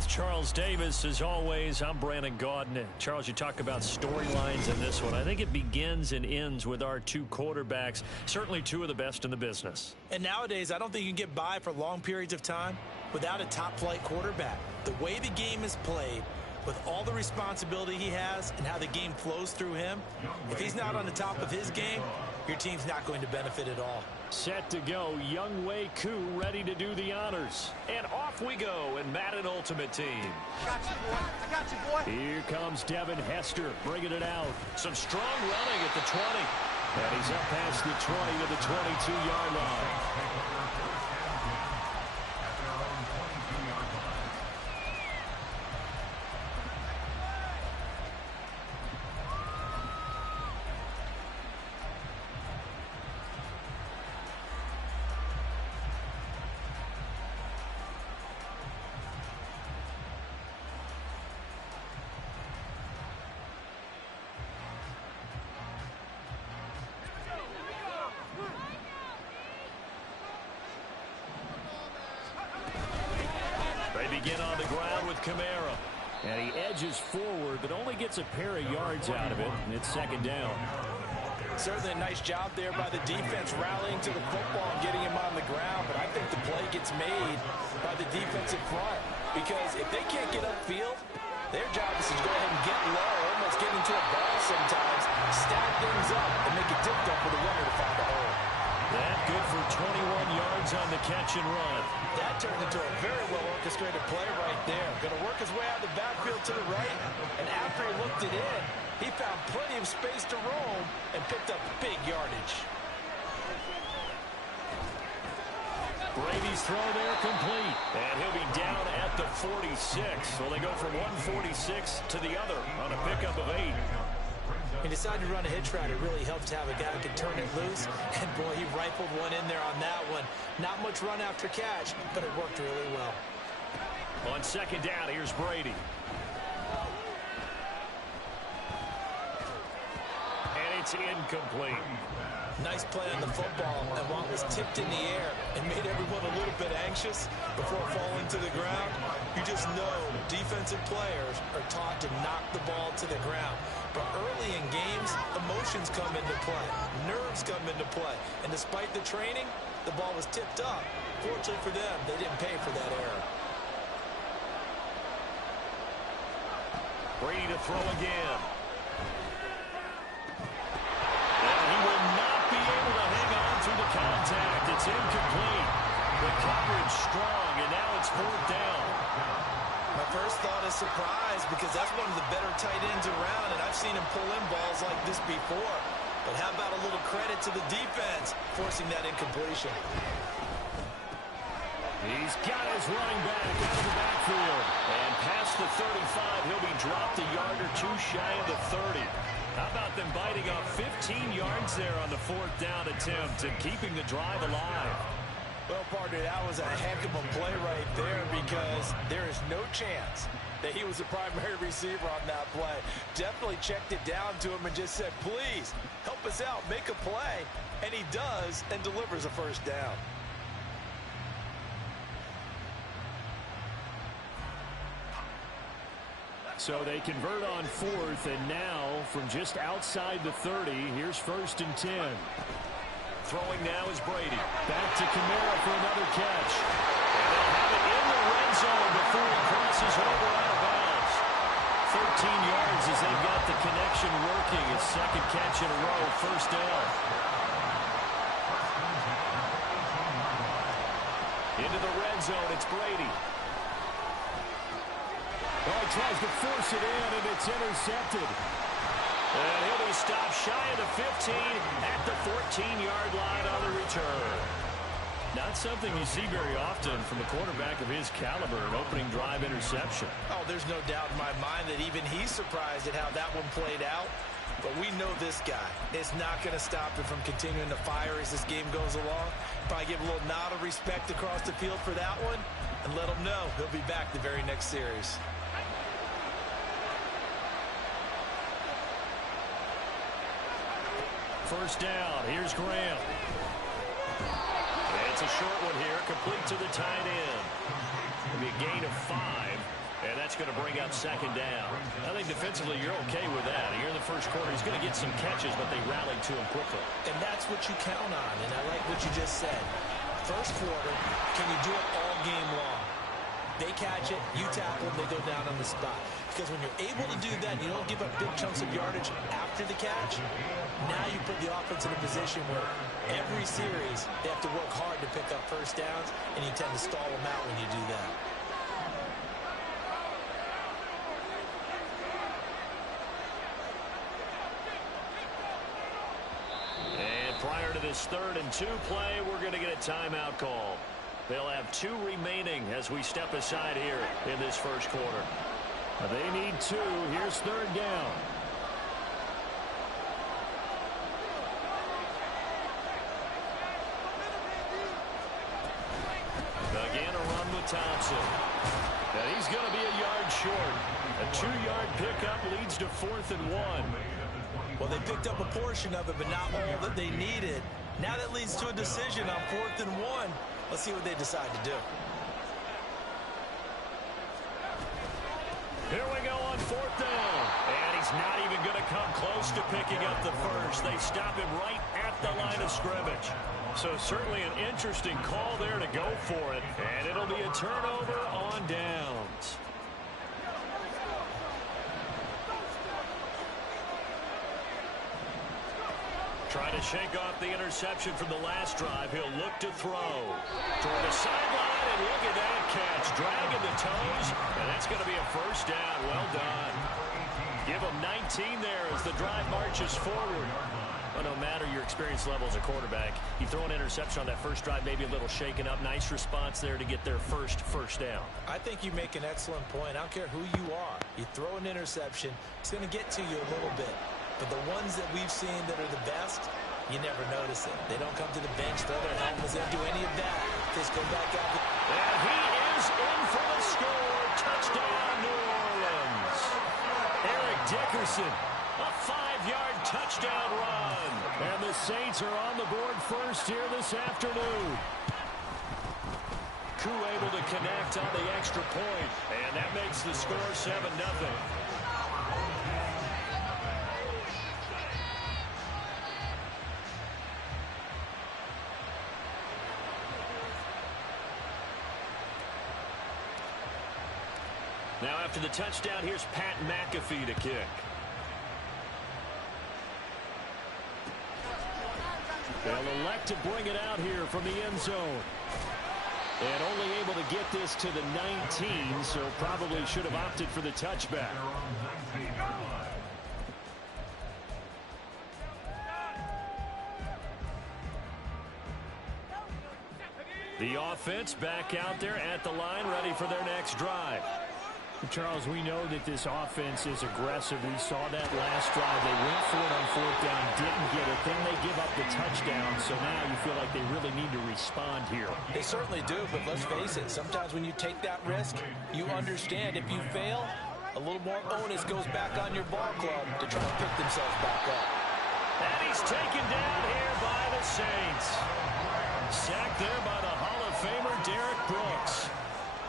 with Charles Davis. As always, I'm Brandon Gaudin. Charles, you talk about storylines in this one. I think it begins and ends with our two quarterbacks, certainly two of the best in the business. And nowadays, I don't think you can get by for long periods of time without a top-flight quarterback. The way the game is played, with all the responsibility he has and how the game flows through him, if he's not on the top of his game, your team's not going to benefit at all. Set to go, Young Wei Koo ready to do the honors. And off we go in Madden Ultimate Team. I got you, boy. I got you, boy. Here comes Devin Hester bringing it out. Some strong running at the 20. And he's up past the 20 to the 22-yard line. Begin on the ground with Kamara. And he edges forward, but only gets a pair of yards out of it, and it's second down. Certainly a nice job there by the defense rallying to the football and getting him on the ground, but I think the play gets made by the defensive front, because if they can't get upfield, their job is to go ahead and get low, almost get into a ball sometimes, stack things up, and make it difficult for the runner to find a hole. That good for 21 yards on the catch and run. That turned into a very well-orchestrated play right there. Going to work his way out of the backfield to the right, and after he looked it in, he found plenty of space to roam and picked up big yardage. Brady's throw there complete, and he'll be down at the 46. So they go from 146 to the other on a pickup of 8. He decided to run a hitch route. It really helps to have a guy who can turn it loose. And, boy, he rifled one in there on that one. Not much run after catch, but it worked really well. On second down, here's Brady. And it's incomplete. Nice play on the football, and while it was tipped in the air and made everyone a little bit anxious before falling to the ground, you just know defensive players are taught to knock the ball to the ground. But early in games, emotions come into play. Nerves come into play. And despite the training, the ball was tipped up. Fortunately for them, they didn't pay for that error. Brady to throw again. And he will not be able to hang on through the contact. It's incomplete. The coverage strong, and now it's fourth down. My first thought is surprise, because that's one of the better tight ends around, and I've seen him pull in balls like this before. But how about a little credit to the defense forcing that incompletion? He's got his running back out of the backfield. And past the 35, he'll be dropped a yard or two shy of the 30. How about them biting off 15 yards there on the fourth down attempt and keeping the drive alive? Well, partner, that was a heck of a play right there, because there is no chance that he was the primary receiver on that play. Definitely checked it down to him and just said, please, help us out, make a play. And he does, and delivers a first down. So they convert on fourth, and now from just outside the 30, here's first and 10. Throwing now is Brady. Back to Kamara for another catch. And they'll have it in the red zone before he crosses over out of bounds. 13 yards as they've got the connection working. His second catch in a row, first down. Into the red zone, it's Brady. Well, he tries to force it in, and it's intercepted. And he'll be stopped shy of the 15 at the 14-yard line on the return. Not something you see very often from a quarterback of his caliber, an opening drive interception. Oh, there's no doubt in my mind that even he's surprised at how that one played out. But we know this guy is not going to stop him from continuing to fire as this game goes along. Probably give a little nod of respect across the field for that one, and let him know he'll be back the very next series. First down, here's Graham. It's a short one here, complete to the tight end. It'll be a gain of 5. And that's going to bring up second down. I think defensively you're okay with that. Here in the first quarter, he's going to get some catches, but they rallied to him quickly. And that's what you count on, and I like what you just said. First quarter, can you do it all game long? They catch it, you tackle them, they go down on the spot. Because when you're able to do that, you don't give up big chunks of yardage after the catch, now you put the offense in a position where every series they have to work hard to pick up first downs, and you tend to stall them out when you do that. Prior to this 3rd and 2 play, we're going to get a timeout call. They'll have 2 remaining as we step aside here in this first quarter. They need 2. Here's 3rd down. Again, a run with Thompson. And he's going to be a yard short. A 2-yard pickup leads to 4th and 1. Well, they picked up a portion of it, but not all that they needed. Now that leads to a decision on 4th and 1. Let's see what they decide to do. Here we go on 4th down. And he's not even going to come close to picking up the first. They stop him right at the line of scrimmage. So certainly an interesting call there to go for it. And it'll be a turnover on downs. Trying to shake off the interception from the last drive. He'll look to throw. Toward the sideline, and look at that catch. Dragging the toes, and that's going to be a first down. Well done. Give him 19 there as the drive marches forward. Well, no matter your experience level as a quarterback, you throw an interception on that first drive, maybe a little shaken up. Nice response there to get their first down. I think you make an excellent point. I don't care who you are. You throw an interception, it's going to get to you a little bit. But the ones that we've seen that are the best, you never notice it. They don't come to the bench, throw their helmets, they don't do any of that. Just go back out. And he is in for the score. Touchdown, New Orleans. Eric Dickerson, a 5-yard touchdown run. And the Saints are on the board first here this afternoon. Koo able to connect on the extra point, and that makes the score 7-0. Now after the touchdown, here's Pat McAfee to kick. They'll elect to bring it out here from the end zone. And only able to get this to the 19, so probably should have opted for the touchback. The offense back out there at the line, ready for their next drive. Charles, we know that this offense is aggressive. We saw that last drive. They went for it on 4th down, didn't get it. Then they give up the touchdown, so now you feel like they really need to respond here. They certainly do, but let's face it, sometimes when you take that risk, you understand if you fail, a little more onus goes back on your ball club to try to pick themselves back up. And he's taken down here by the Saints. Sacked there by the Hall of Famer Derek Brooks.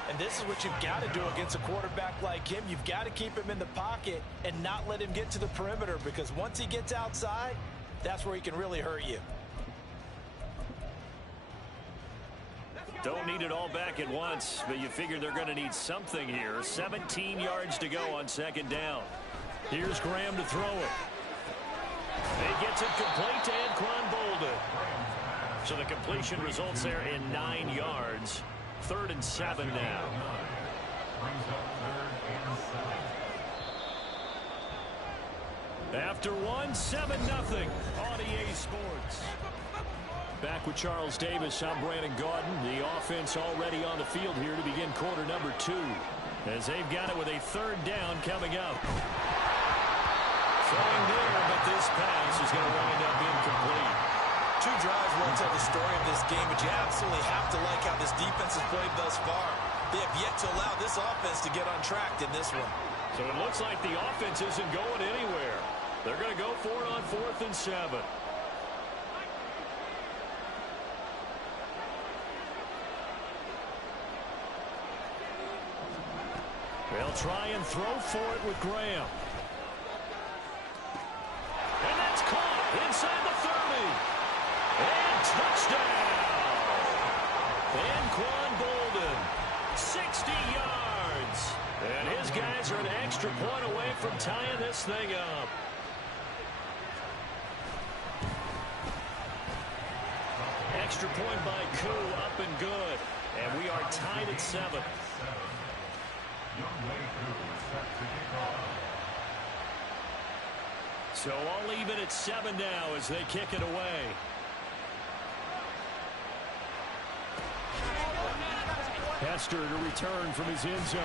And this is what you've got to do against a quarterback like him. You've got to keep him in the pocket and not let him get to the perimeter, because once he gets outside, that's where he can really hurt you. Don't need it all back at once, but you figure they're going to need something here. 17 yards to go on 2nd down. Here's Graham to throw it. He gets it complete to Anquan Bolden. So the completion results there in 9 yards. 3rd and 7 now. After 7-0 on EA Sports. Back with Charles Davis, I'm Brandon Gaudin. The offense already on the field here to begin quarter number 2. As they've got it with a 3rd down coming up. Throwing there, but this pass is going to wind up incomplete. 2 drives won't tell the story of this game, but you absolutely have to like how this defense has played thus far. They have yet to allow this offense to get untracked in this one. So it looks like the offense isn't going anywhere. They're going to go for it on 4th and 7. They'll try and throw for it with Graham. And that's caught inside the 30. And touchdown. And Quan Bolden, 60 yards. And his guys are an extra point away from tying this thing up. Extra point by Koo, up and good. And we are tied at 7. So all even at 7 now as they kick it away. Hester to return from his end zone.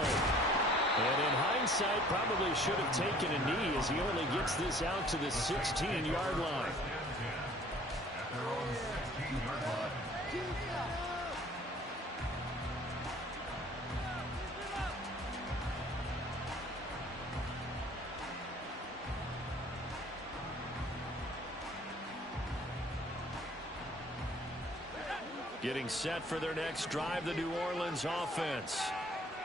And in hindsight, probably should have taken a knee as he only gets this out to the 16-yard line. Getting set for their next drive, the New Orleans offense.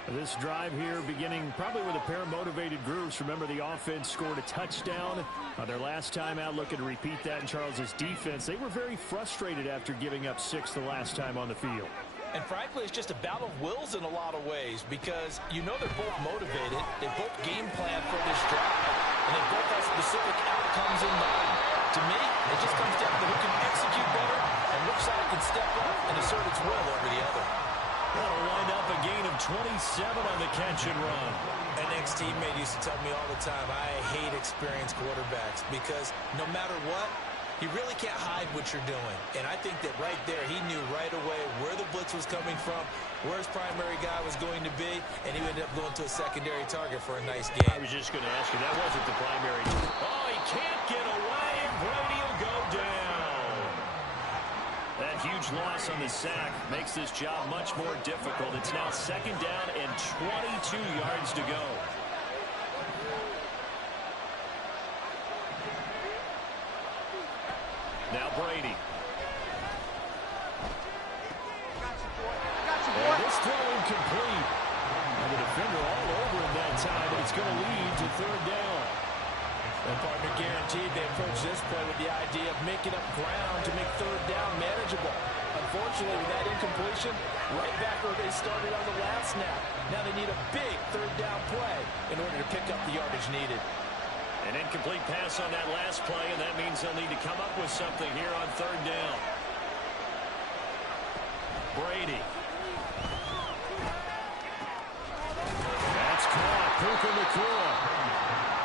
This drive here beginning probably with a pair of motivated groups. Remember, the offense scored a touchdown their last time out, looking to repeat that in Charles's defense. They were very frustrated after giving up 6 the last time on the field. And frankly, it's just a battle of wills in a lot of ways because you know they're both motivated. They both game plan for this drive, and they both have specific outcomes in mind. To me, it just comes down to who can execute better and which side can step up and assert its will over the other. That'll wind up a gain of 27 on the catch and run. An ex-teammate used to tell me all the time, I hate experienced quarterbacks because no matter what, you really can't hide what you're doing. And I think that right there, he knew right away where the blitz was coming from, where his primary guy was going to be, and he ended up going to a secondary target for a nice game. I was just going to ask you, that wasn't the primary. Oh, he can't get away, and Brady will go down. That huge loss on the sack makes this job much more difficult. It's now 2nd down and 22 yards to go. Now Brady. And this throw incomplete. And the defender all over him that time, but it's going to lead to 3rd down. And partner guaranteed they approach this play with the idea of making up ground to make 3rd down manageable. Unfortunately, with that incompletion, right back where they started on the last snap. Now they need a big 3rd down play in order to pick up the yardage needed. An incomplete pass on that last play, and that means they'll need to come up with something here on 3rd down. Brady. That's caught. Puka Nacua.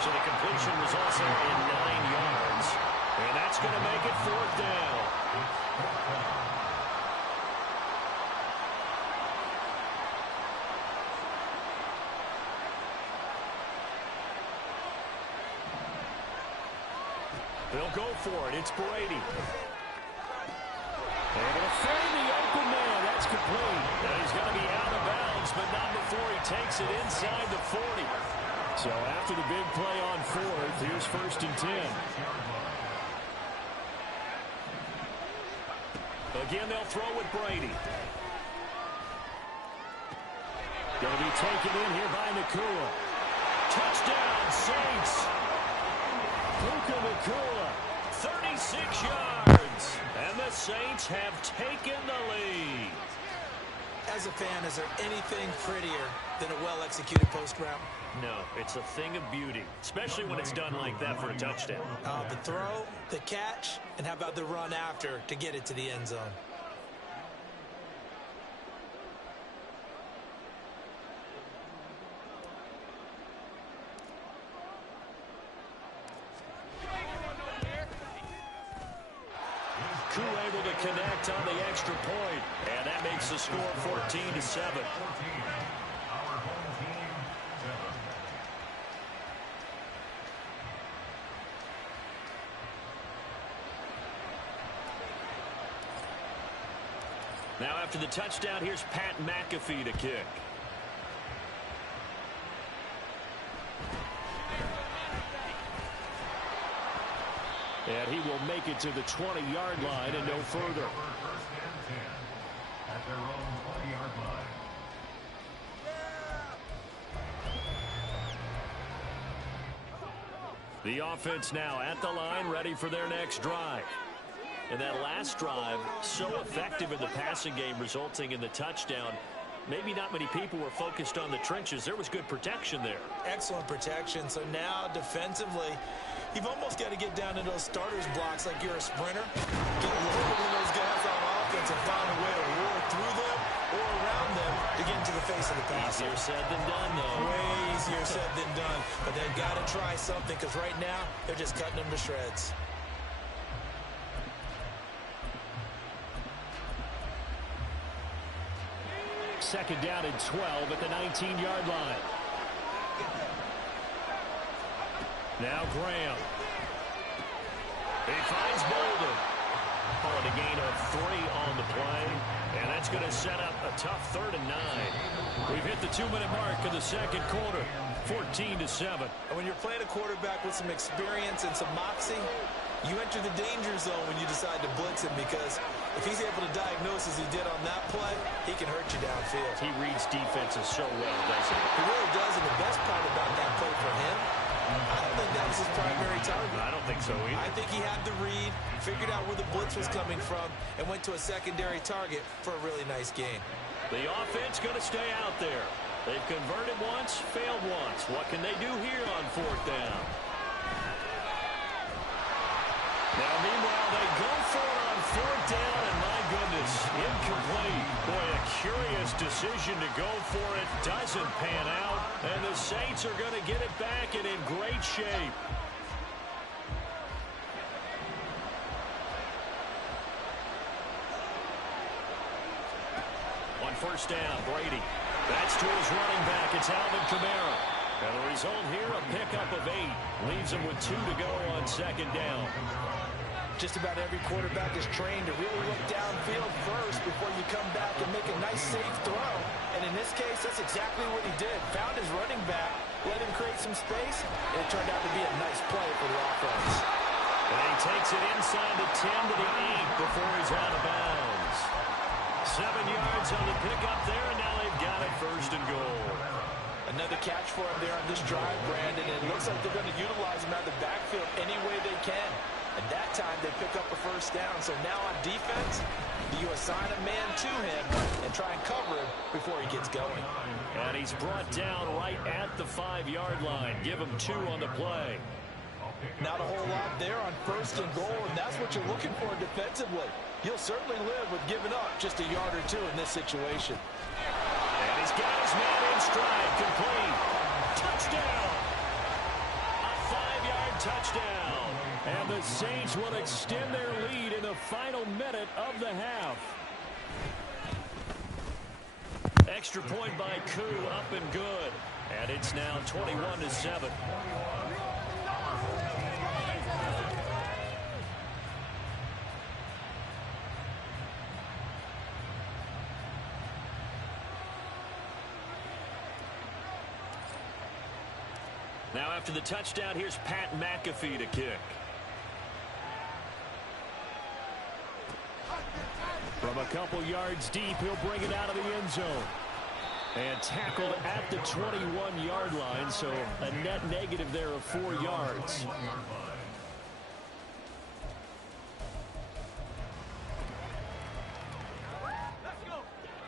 So the completion was also in 9 yards. And that's going to make it 4th down. They'll go for it. It's Brady. Able to find the open man. That's complete. Now he's going to be out of bounds, but not before he takes it inside the 40. So after the big play on 4th, here's 1st and 10. Again, they'll throw with Brady. Going to be taken in here by Nacua. Touchdown, Saints. Puka Nacua, 36 yards. And the Saints have taken the lead. As a fan, is there anything prettier than a well-executed post route? No, it's a thing of beauty, especially when it's done like that for a touchdown. The throw, the catch, and how about the run after to get it to the end zone? Koo able to connect on the extra point, and that makes the score 14-7. Now after the touchdown, here's Pat McAfee to kick. And he will make it to the 20-yard line and no further. The offense now at the line, ready for their next drive. And that last drive, so effective in the passing game, resulting in the touchdown. Maybe not many people were focused on the trenches. There was good protection there. Excellent protection. So now defensively, you've almost got to get down to those starters blocks like you're a sprinter. Get loaded in those guys on offense and find a way to roar through them or around them to get into the face of the pass. Easier said than done, though. Way easier said than done. But they've got to try something because right now they're just cutting them to shreds. Second down and 12 at the 19-yard line. Now Graham. He finds Bolden. Calling a gain of 3 on the play. And that's going to set up a tough 3rd and 9. We've hit the 2-minute mark of the second quarter. 14-7. And when you're playing a quarterback with some experience and some moxie, you enter the danger zone when you decide to blitz him, because if he's able to diagnose as he did on that play, he can hurt you downfield. He reads defenses so well, doesn't he? He really does, and the best part about that play for him, I don't think that was his primary target. I don't think so either. I think he had the read, figured out where the blitz was coming from, and went to a secondary target for a really nice gain. The offense going to stay out there. They've converted once, failed once. What can they do here on 4th down? Now, meanwhile, they go for it on 4th down, and my goodness, incomplete. Boy, a curious decision to go for it. Doesn't pan out, and the Saints are going to get it back and in great shape. On 1st down, Brady. That's to his running back. It's Alvin Kamara. And the result here, a pickup of 8. Leaves him with 2 to go on 2nd down. Just about every quarterback is trained to really look downfield first before you come back and make a nice, safe throw. And in this case, that's exactly what he did. Found his running back, let him create some space, and it turned out to be a nice play for the offense. And he takes it inside the 10 to the 8 before he's out of bounds. 7 yards on the pickup there, and now they've got it 1st and goal. Another catch for him there on this drive, Brandon. It looks like they're going to utilize him out of the backfield any way they can. And that time they pick up a 1st down. So now on defense, you assign a man to him and try and cover him before he gets going. And he's brought down right at the 5-yard line. Give him 2 on the play. Not a whole lot there on 1st and goal, and that's what you're looking for defensively. You'll certainly live with giving up just a yard or 2 in this situation. And he's got his man in stride, complete. Touchdown! A 5-yard touchdown. And the Saints will extend their lead in the final minute of the half. Extra point by Koo, up and good. And it's now 21-7. Now after the touchdown, here's Pat McAfee to kick. From a couple yards deep, he'll bring it out of the end zone. And tackled at the 21-yard line, so a net negative there of 4 yards.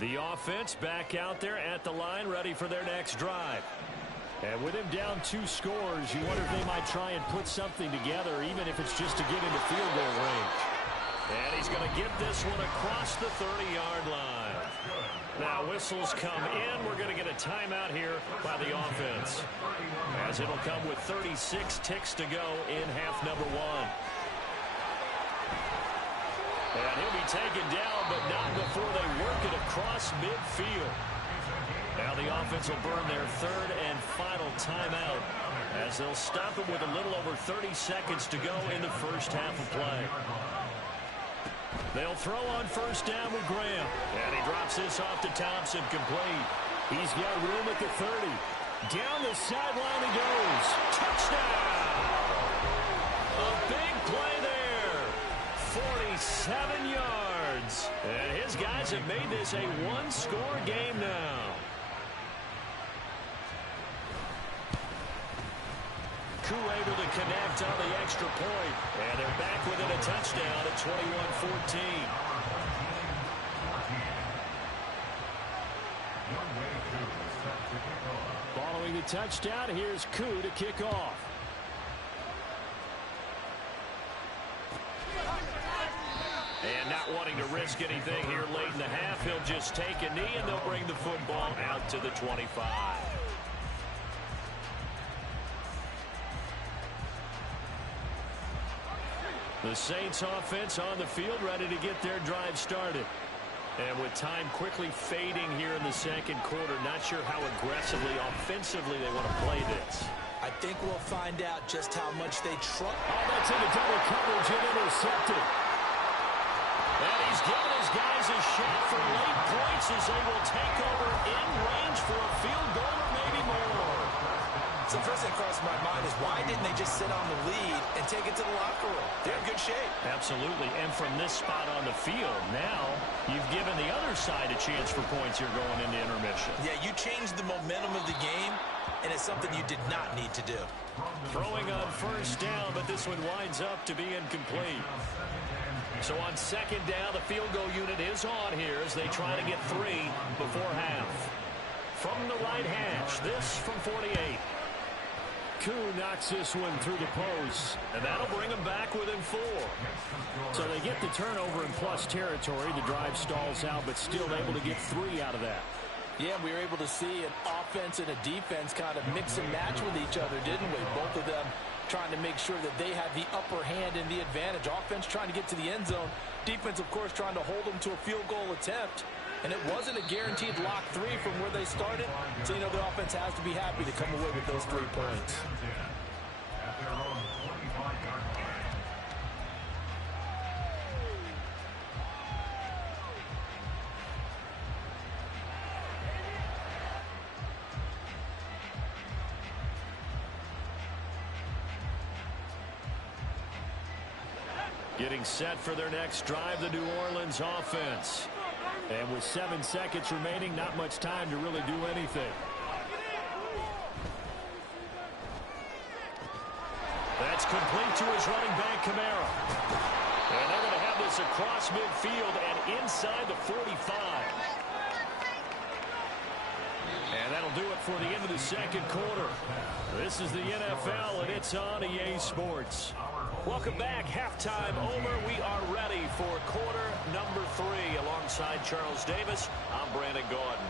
The offense back out there at the line, ready for their next drive. And with him down 2 scores, you wonder if they might try and put something together, even if it's just to get into field goal range. And he's going to get this one across the 30-yard line. Now whistles come in. We're going to get a timeout here by the offense, as it'll come with 36 ticks to go in half number 1. And he'll be taken down, but not before they work it across midfield. Now the offense will burn their 3rd and final timeout, as they'll stop it with a little over 30 seconds to go in the first half of play. They'll throw on 1st down with Graham. And he drops this off to Thompson, complete. He's got room at the 30. Down the sideline he goes. Touchdown! A big play there. 47 yards. And his guys have made this a 1-score game now. Koo able to connect on the extra point. And they're back within a touchdown at 21-14. Following the touchdown, here's Koo to kick off. And not wanting to risk anything here late in the half, he'll just take a knee, and they'll bring the football out to the 25. The Saints offense on the field, ready to get their drive started. And with time quickly fading here in the second quarter, not sure how aggressively, offensively they want to play this. I think we'll find out just how much they trust. Oh, that's into double coverage and intercepted. And he's given his guys a shot for late points as they will take over in range for a field goal or maybe more. So the first thing that crossed my mind is why didn't they just sit on the lead and take it to the locker room? They're in good shape. Absolutely. And from this spot on the field, now you've given the other side a chance for points here going into intermission. Yeah, you changed the momentum of the game, and it's something you did not need to do. Throwing on first down, but this one winds up to be incomplete. So on second down, the field goal unit is on here as they try to get 3 before half. From the right hash, this from 48. Koo knocks this one through the post, and that'll bring them back within 4. So they get the turnover in plus territory. The drive stalls out, but still able to get 3 out of that. Yeah, we were able to see an offense and a defense kind of mix and match with each other, didn't we? Both of them trying to make sure that they have the upper hand and the advantage. Offense trying to get to the end zone. Defense, of course, trying to hold them to a field goal attempt. And it wasn't a guaranteed lock 3 from where they started. So, you know, the offense has to be happy to come away with those 3 points. Getting set for their next drive, the New Orleans offense. And with 7 seconds remaining, not much time to really do anything. That's complete to his running back, Kamara. And they're going to have this across midfield and inside the 45. And that'll do it for the end of the second quarter. This is the NFL, and it's on EA Sports. Welcome back. Halftime over. We are ready for quarter number 3. Alongside Charles Davis, I'm Brandon Gaudin.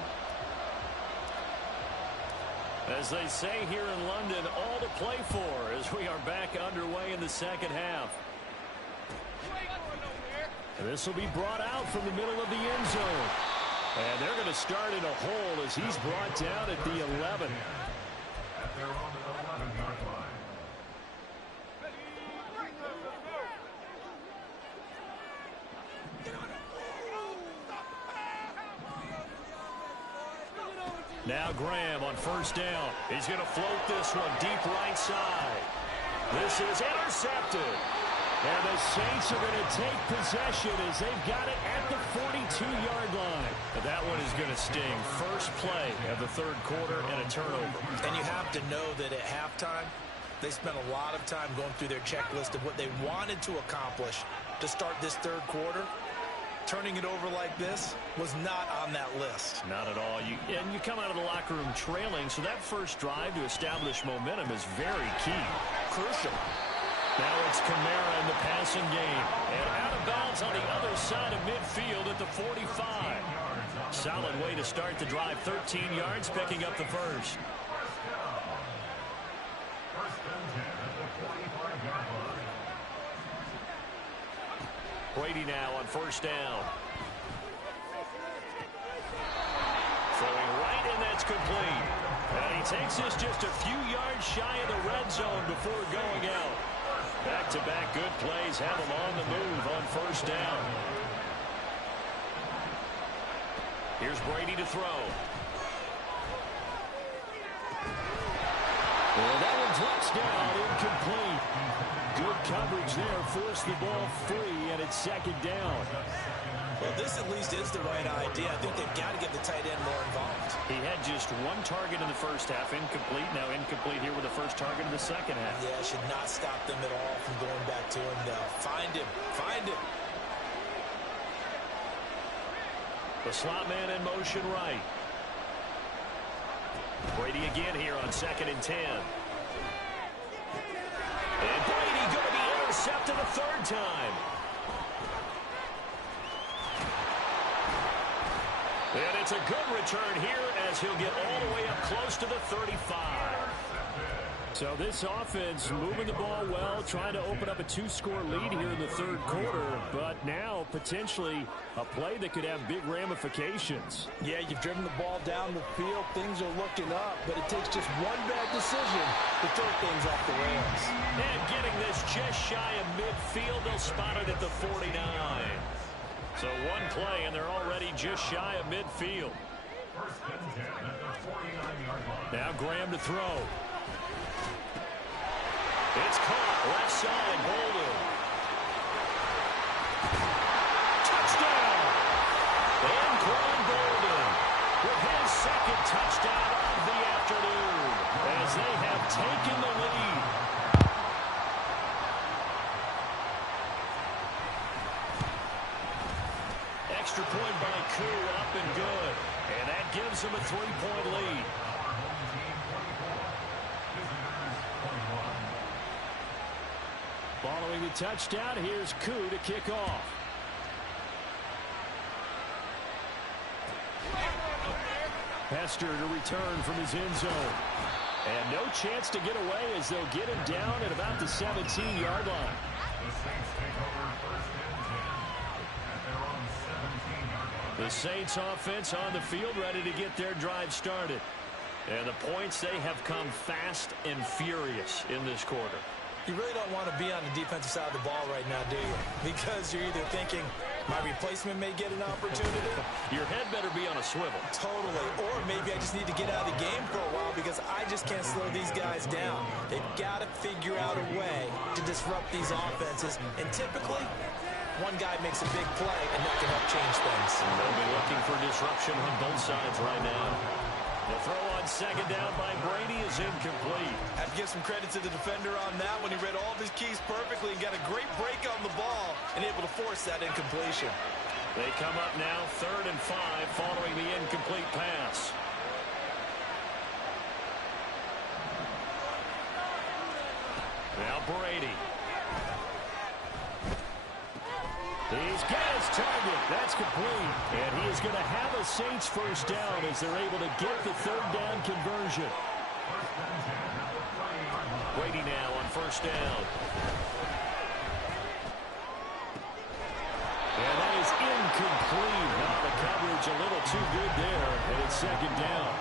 As they say here in London, all to play for as we are back underway in the second half. This will be brought out from the middle of the end zone. And they're going to start in a hole as he's brought down at the 11. Now Graham on first down. He's going to float this one deep right side. This is intercepted. And the Saints are going to take possession as they've got it at the 42-yard line. But that one is going to sting. First play of the third quarter and a turnover. And you have to know that at halftime, they spent a lot of time going through their checklist of what they wanted to accomplish to start this third quarter. Turning it over like this was not on that list. Not at all. And you come out of the locker room trailing, so that first drive to establish momentum is very key. Crucial. Now it's Kamara in the passing game. And out of bounds on the other side of midfield at the 45. Solid way to start the drive. 13 yards, picking up the first. Brady now on first down. Throwing right, and that's complete. And he takes this just a few yards shy of the red zone before going out. Back-to-back good plays have him on the move on first down. Here's Brady to throw. Well, that one touchdown, incomplete. Good coverage there. Forced the ball free, and it's second down. Well, this at least is the right idea. I think they've got to get the tight end more involved. He had just one target in the first half, incomplete. Now incomplete here with the first target in the second half. Yeah, should not stop them at all from going back to him now. Find him. Find him. The slot man in motion right. Brady again here on 2nd and 10. And Brady going to be intercepted a third time. And it's a good return here as he'll get all the way up close to the 35. So this offense moving the ball well, trying to open up a 2-score lead here in the third quarter, but now potentially a play that could have big ramifications. Yeah, you've driven the ball down the field. Things are looking up, but it takes just one bad decision to throw things off the rails. And getting this just shy of midfield, they'll spot it at the 49. So one play, and they're already just shy of midfield. Now Graham to throw. It's caught. Left side, Bolden. Touchdown! Anquan Bolden with his second touchdown of the afternoon as they have taken the lead. Extra point by Koo, up and good. And that gives them a 3-point lead. Following the touchdown, here's Koo to kick off. Hester to return from his end zone. And no chance to get away as they'll get him down at about the 17-yard line. The Saints offense on the field ready to get their drive started. And the points, they have come fast and furious in this quarter. You really don't want to be on the defensive side of the ball right now, do you? Because you're either thinking, my replacement may get an opportunity. Your head better be on a swivel. Totally. Or maybe I just need to get out of the game for a while because I just can't slow these guys down. They've got to figure out a way to disrupt these offenses. And typically, one guy makes a big play, and that can help change things. And they'll be looking for disruption on both sides right now. The throw on second down by Brady is incomplete. I have to give some credit to the defender on that when he read all of his keys perfectly and got a great break on the ball and able to force that incompletion. They come up now 3rd and 5 following the incomplete pass. Now Brady. He's got his target. That's complete. And he is going to have a Saints first down as they're able to get the 3rd down conversion. Brady now on first down. And that is incomplete. Now the coverage a little too good there. And it's second down.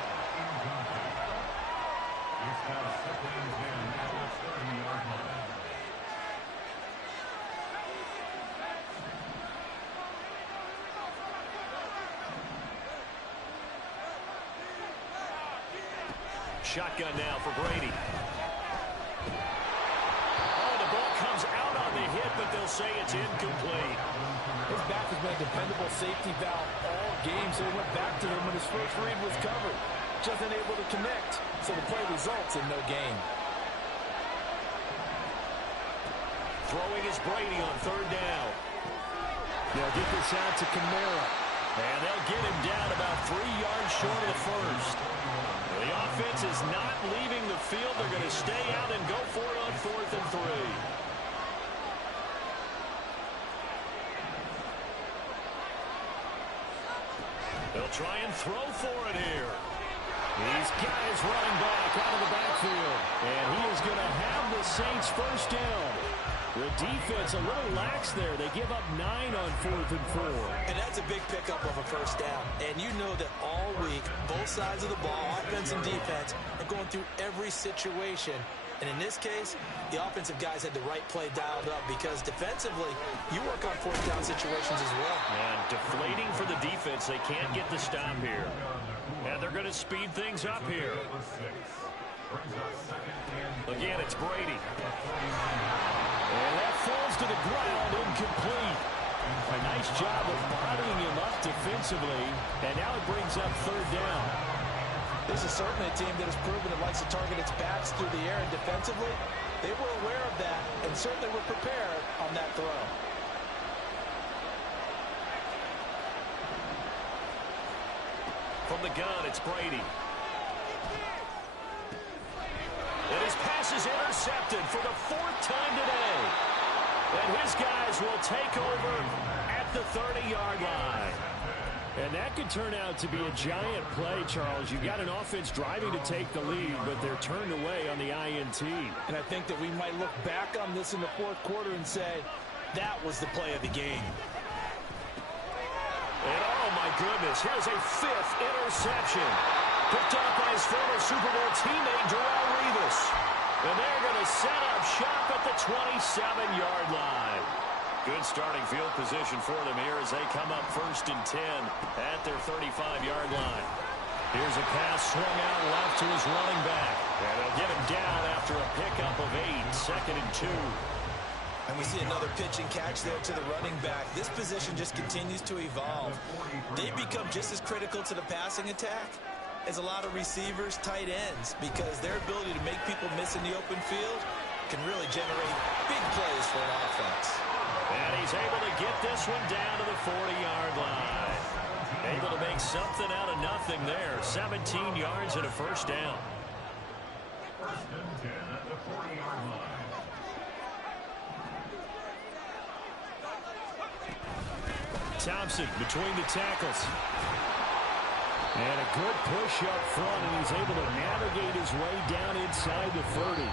Shotgun now for Brady. Oh, the ball comes out on the hit, but they'll say it's incomplete. His back has been a dependable safety valve all game, so he went back to him when his first read was covered. Just unable to connect, so the play results in no gain. Throwing is Brady on 3rd down. They'll get this out to Kamara. And they'll get him down about 3 yards short of the first. The offense is not leaving the field. They're going to stay out and go for it on 4th and 3. They'll try and throw for it here. These guys running back out of the backfield. And he is going to have the Saints first down. The defense a little lax there. They give up 9 on 4th and 4. And that's a big pickup of a first down. And you know that all week, both sides of the ball, offense and defense, are going through every situation. And in this case, the offensive guys had the right play dialed up because defensively, you work on 4th down situations as well. And deflating for the defense. They can't get the stop here. And they're going to speed things up here. Again, it's Brady. And that falls to the ground, incomplete. A nice job of bodying him up defensively, and now it brings up third down. This is certainly a team that has proven it likes to target its backs through the air, and defensively, they were aware of that and certainly were prepared on that throw. From the gun, it's Brady. And his pass is intercepted for the fourth time today. And his guys will take over at the 30-yard line. And that could turn out to be a giant play, Charles. You've got an offense driving to take the lead, but they're turned away on the INT. And I think that we might look back on this in the fourth quarter and say, that was the play of the game. And oh my goodness, here's a fifth interception. Picked up by his former Super Bowl teammate, Darrelle Revis. And they're going to set up shop at the 27-yard line. Good starting field position for them here as they come up 1st and 10 at their 35-yard line. Here's a pass swung out left to his running back. And they'll get him down after a pickup of 8, 2nd and 2. And we see another pitch and catch there to the running back. This position just continues to evolve. They become just as critical to the passing attack as a lot of receivers, tight ends, because their ability to make people miss in the open field can really generate big plays for an offense. And he's able to get this one down to the 40-yard line. Able to make something out of nothing there. 17 yards and a first down. First and 10 at the 40-yard line. Thompson between the tackles. And a good push up front, and he's able to navigate his way down inside the 30.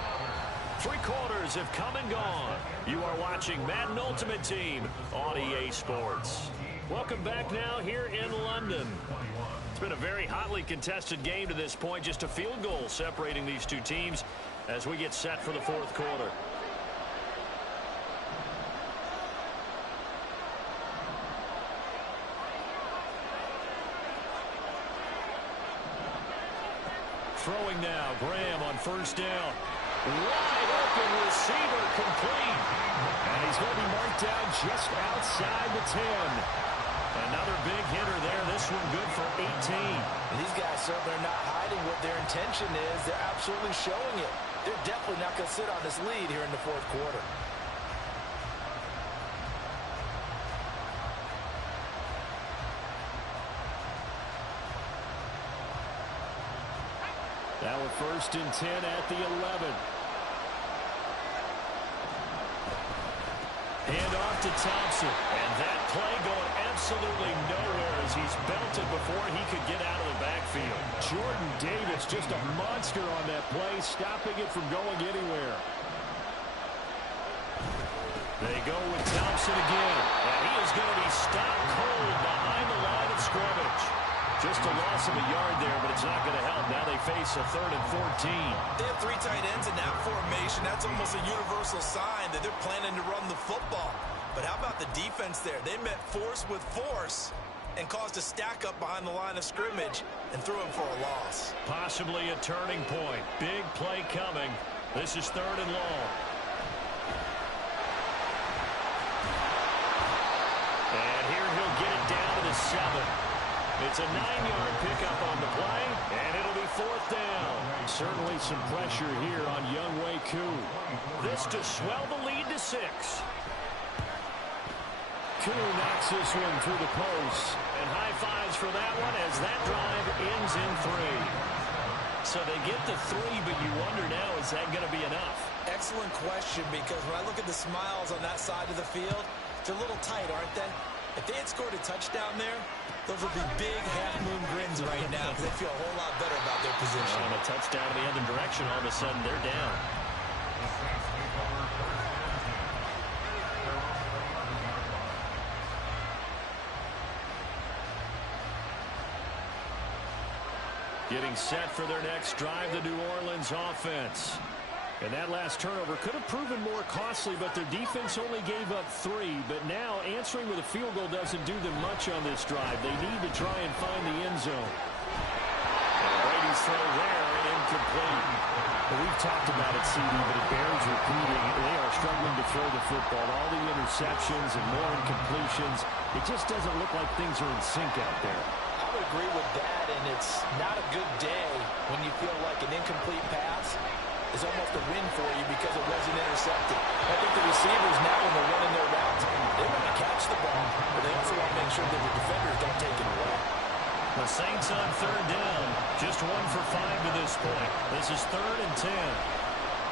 3 quarters have come and gone. You are watching Madden Ultimate Team on EA Sports. Welcome back now here in London. It's been a very hotly contested game to this point. Just a field goal separating these two teams as we get set for the fourth quarter. Throwing now, Graham on first down. Wide open receiver complete. And he's going to be marked down just outside the 10. Another big hitter there. This one good for 18. And these guys certainly are not hiding what their intention is. They're absolutely showing it. They're definitely not going to sit on this lead here in the fourth quarter. Now with 1st and 10 at the 11. Hand off to Thompson. And that play going absolutely nowhere as he's belted before he could get out of the backfield. Jordan Davis just a monster on that play, stopping it from going anywhere. They go with Thompson again. And he is going to be stopped cold behind the line of scrimmage. Just a loss of a yard there, but it's not going to help. Now they face a 3rd and 14. They have 3 tight ends in that formation. That's almost a universal sign that they're planning to run the football. But how about the defense there? They met force with force and caused a stack up behind the line of scrimmage and threw him for a loss. Possibly a turning point. Big play coming. This is 3rd and long. And here he'll get it down to the 7. It's a 9-yard pickup on the play, and it'll be 4th down. Certainly some pressure here on Younghoe Koo. This to swell the lead to 6. Koo knocks this one through the post, and high fives for that one as that drive ends in 3. So they get the 3, but you wonder now, is that going to be enough? Excellent question, because when I look at the smiles on that side of the field, they're a little tight, aren't they? If they had scored a touchdown there, those would be big half-moon grins right now because they feel a whole lot better about their position. On a touchdown in the other direction, all of a sudden they're down. Getting set for their next drive, the New Orleans offense. And that last turnover could have proven more costly, but their defense only gave up 3. But now answering with a field goal doesn't do them much on this drive. They need to try and find the end zone. And Brady's throw there and incomplete. But we've talked about it, CD, but it bears repeating. They are struggling to throw the football. All the interceptions and more incompletions. It just doesn't look like things are in sync out there. I would agree with that, and it's not a good day when you feel like an incomplete pass is almost a win for you because it wasn't intercepted. I think the receivers now, when they're running their routes, they want to catch the ball, but they also want to make sure that the defenders don't take it away. The Saints on third down. Just 1 for 5 to this point. This is 3rd and 10.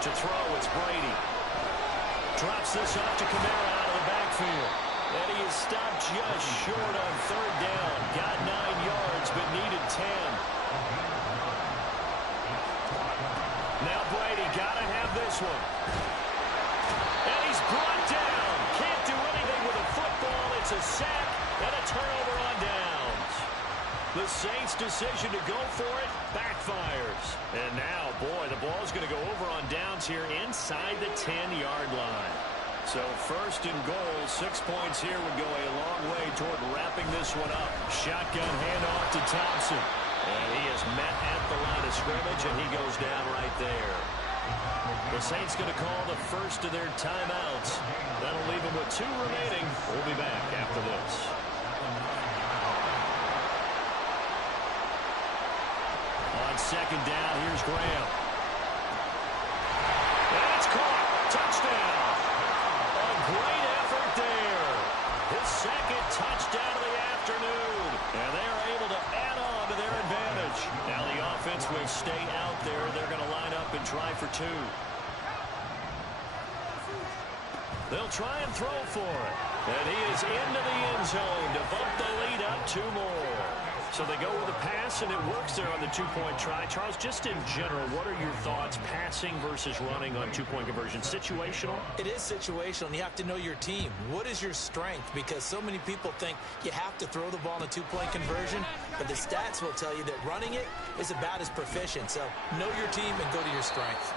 To throw, it's Brady. Drops this off to Kamara out of the backfield. And he is stopped just short on third down. Got 9 yards, but needed 10. Now Brady got to have this one. And he's brought down. Can't do anything with a football. It's a sack and a turnover on downs. The Saints' decision to go for it backfires. And now, boy, the ball's going to go over on downs here inside the 10-yard line. So 1st and goal, 6 points here would go a long way toward wrapping this one up. Shotgun handoff to Thompson. And he is met at the line of scrimmage, and he goes down right there. The Saints going to call the first of their timeouts. That'll leave them with 2 remaining. We'll be back after this. On 2nd down, here's Graham. And it's caught. Touchdown. A great effort there. His 2nd touchdown of the afternoon. And they are able to add on to their advantage. Now the offense will stay out there. They're going to line up and try for 2. They'll try and throw for it. And he is into the end zone to bump the lead up 2 more. So they go with a pass, and it works there on the 2-point try. Charles, just in general, what are your thoughts, passing versus running on 2-point conversion? Situational? It is situational, and you have to know your team. What is your strength? Because so many people think you have to throw the ball in a 2-point conversion, but the stats will tell you that running it is about as proficient. So know your team and go to your strength.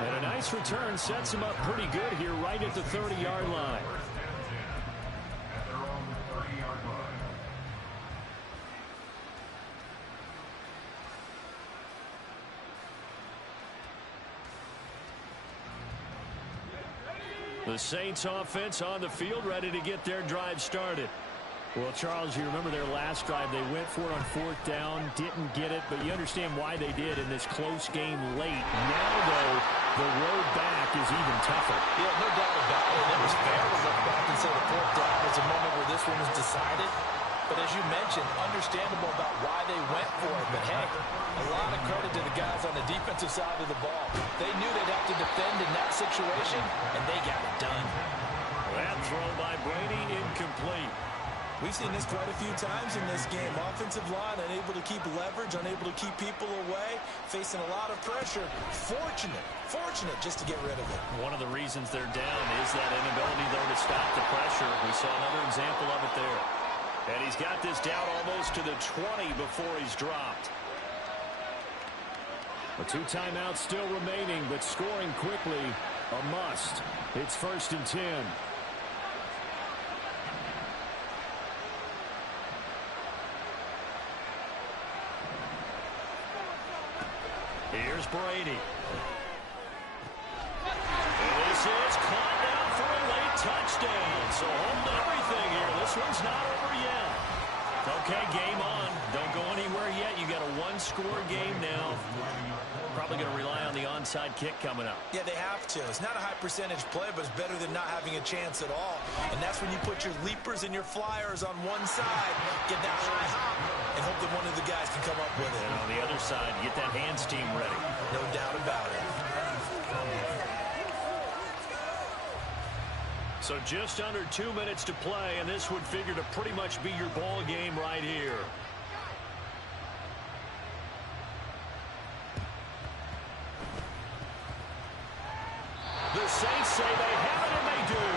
And a nice return sets him up pretty good here right at the 30-yard line. The Saints offense on the field, ready to get their drive started. Well, Charles, you remember their last drive. They went for it on 4th down, didn't get it, but you understand why they did in this close game late. Now, though, the road back is even tougher. Yeah, no doubt about it. It was fair to look back and say the 4th down was a moment where this one was decided. But as you mentioned, understandable about why they went for it. But, hey, a lot of credit to the guys on the defensive side of the ball. They knew they'd have to defend in that situation, and they got it done. That throw by Brady incomplete. We've seen this quite a few times in this game. Offensive line unable to keep leverage, unable to keep people away, facing a lot of pressure. Fortunate just to get rid of it. One of the reasons they're down is that inability, though, to stop the pressure. We saw another example of it there. And he's got this down almost to the 20 before he's dropped. The 2 timeouts still remaining, but scoring quickly, a must. It's 1st and 10. Here's Brady. And this is caught down for a late touchdown. So holding everything here. This one's not over yet. Okay, game on. Don't go anywhere yet. You got a 1-score game now. Probably going to rely on the onside kick coming up. Yeah, they have to. It's not a high percentage play, but it's better than not having a chance at all. And that's when you put your leapers and your flyers on one side, get that high hop, and hope that one of the guys can come up with it. And on the other side, get that hands team ready. No doubt about it. So just under 2 minutes to play, and this would figure to pretty much be your ball game right here. The Saints say they have it, and they do.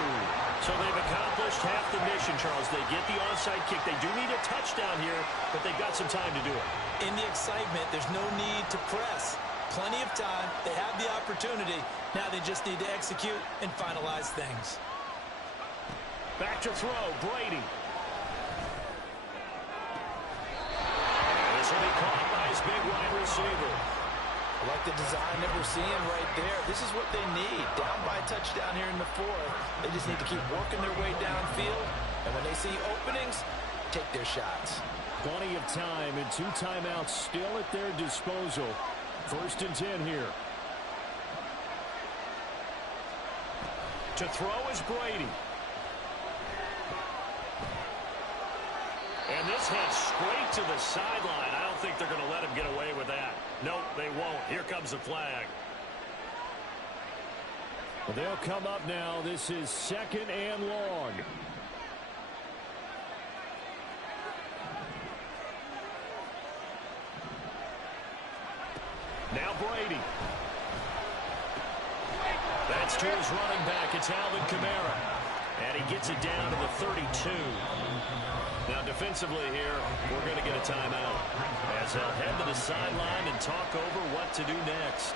So they've accomplished half the mission, Charles. They get the onside kick. They do need a touchdown here, but they've got some time to do it. In the excitement, there's no need to press. Plenty of time. They have the opportunity. Now they just need to execute and finalize things. Back to throw, Brady. And this will be caught by his big wide receiver. Like the design that we're seeing right there. This is what they need. Down by a touchdown here in the fourth. They just need to keep working their way downfield. And when they see openings, take their shots. Plenty of time and 2 timeouts still at their disposal. 1st and 10 here. To throw is Brady. And this heads straight to the sideline. I don't think they're going to let him get away with that. Nope, they won't. Here comes the flag. Well, they'll come up now. This is 2nd and long. Now Brady. That's to his running back. It's Alvin Kamara. And he gets it down to the 32. Now defensively here, we're going to get a timeout as they'll head to the sideline and talk over what to do next.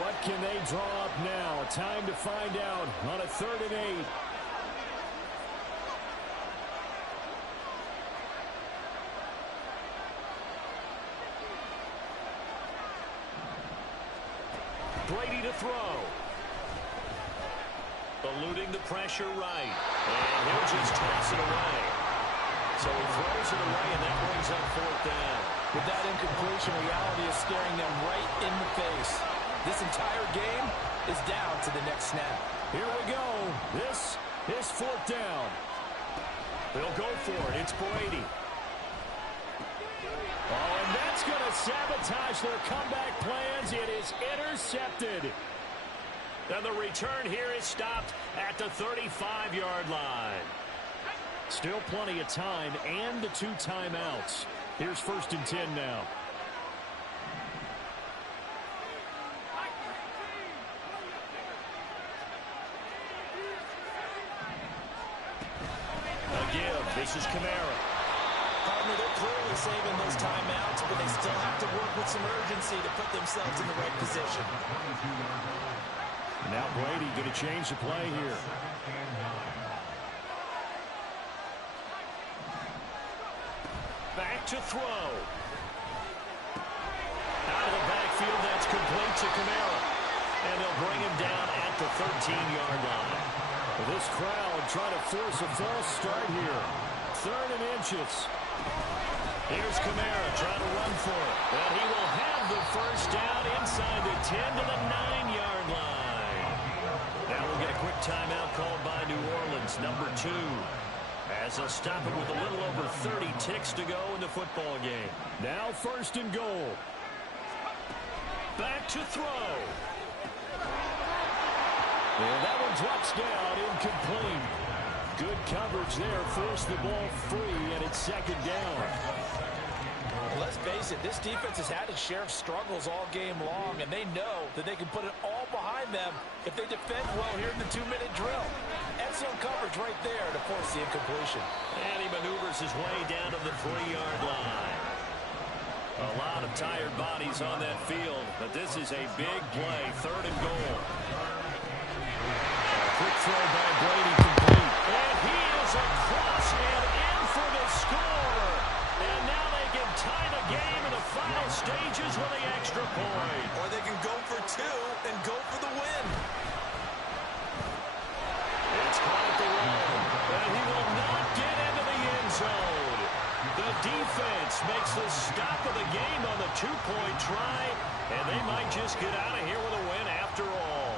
What can they draw up now? Time to find out on a 3rd and 8. Brady to throw. Eluding the pressure right. And he'll just toss it away. So he throws it away, and that brings up 4th down. With that incompletion, reality is staring them right in the face. This entire game is down to the next snap. Here we go. This is 4th down. They'll go for it. It's Brady. Oh, and that's going to sabotage their comeback plans. It is intercepted. And the return here is stopped at the 35-yard line. Still plenty of time and the 2 timeouts. Here's 1st and 10 now. Again, this is Kamara. Partner, they're clearly saving those timeouts, but they still have to work with some urgency to put themselves in the right position. Now Brady going to change the play here. Back to throw. Out of the backfield, that's complete to Kamara. And they'll bring him down at the 13-yard line. This crowd trying to force a false start here. 3rd and inches. Here's Kamara trying to run for it. And he will have the 1st down inside the 10 to the 9-yard line. Now we'll get a quick timeout called by New Orleans, number 2. As they'll stop it with a little over 30 ticks to go in the football game. Now 1st and goal. Back to throw. And that one drops down, incomplete. Good coverage there, forced the ball free, and it's 2nd down. Well, let's face it, this defense has had its share of struggles all game long, and they know that they can put it all behind them if they defend well here in the 2-minute drill. Excellent coverage right there to force the incompletion. And he maneuvers his way down to the 3-yard line. A lot of tired bodies on that field, but this is a big play, 3rd and goal. Quick throw by Brady, complete. And he is across and in for the score. And now they can tie the game in the final stages with the extra point. Or they can go for 2 and go for the win. It's caught at the rim. And he will not get into the end zone. The defense makes the stop of the game on the 2-point try. And they might just get out of here with a win after all.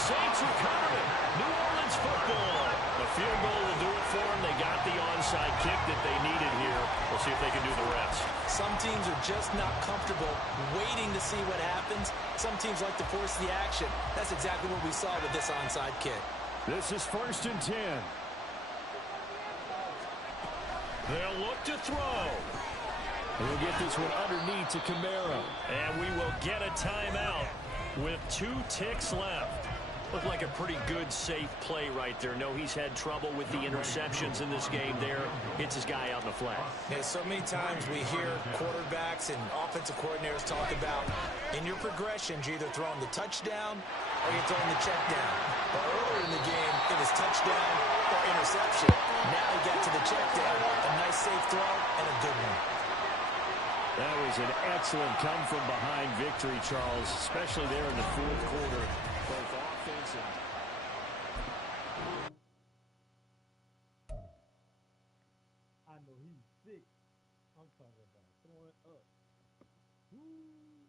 Saints recover it. New Orleans football. The field goal will do it for them. They got the onside kick that they needed here. We'll see if they can do the rest. Some teams are just not comfortable waiting to see what happens. Some teams like to force the action. That's exactly what we saw with this onside kick. This is 1st and 10. They'll look to throw. We'll get this one underneath to Kamara. And we will get a timeout with 2 ticks left. Looked like a pretty good, safe play right there. No, he's had trouble with the interceptions in this game there. Hits his guy out in the flat. Yeah, so many times we hear quarterbacks and offensive coordinators talk about in your progressions, you're either throwing the touchdown or you're throwing the check down. But excellent come-from-behind victory, Charles, especially there in the fourth quarter. Both offense and... I know he's sick. I'm talking about throwing up. Woo!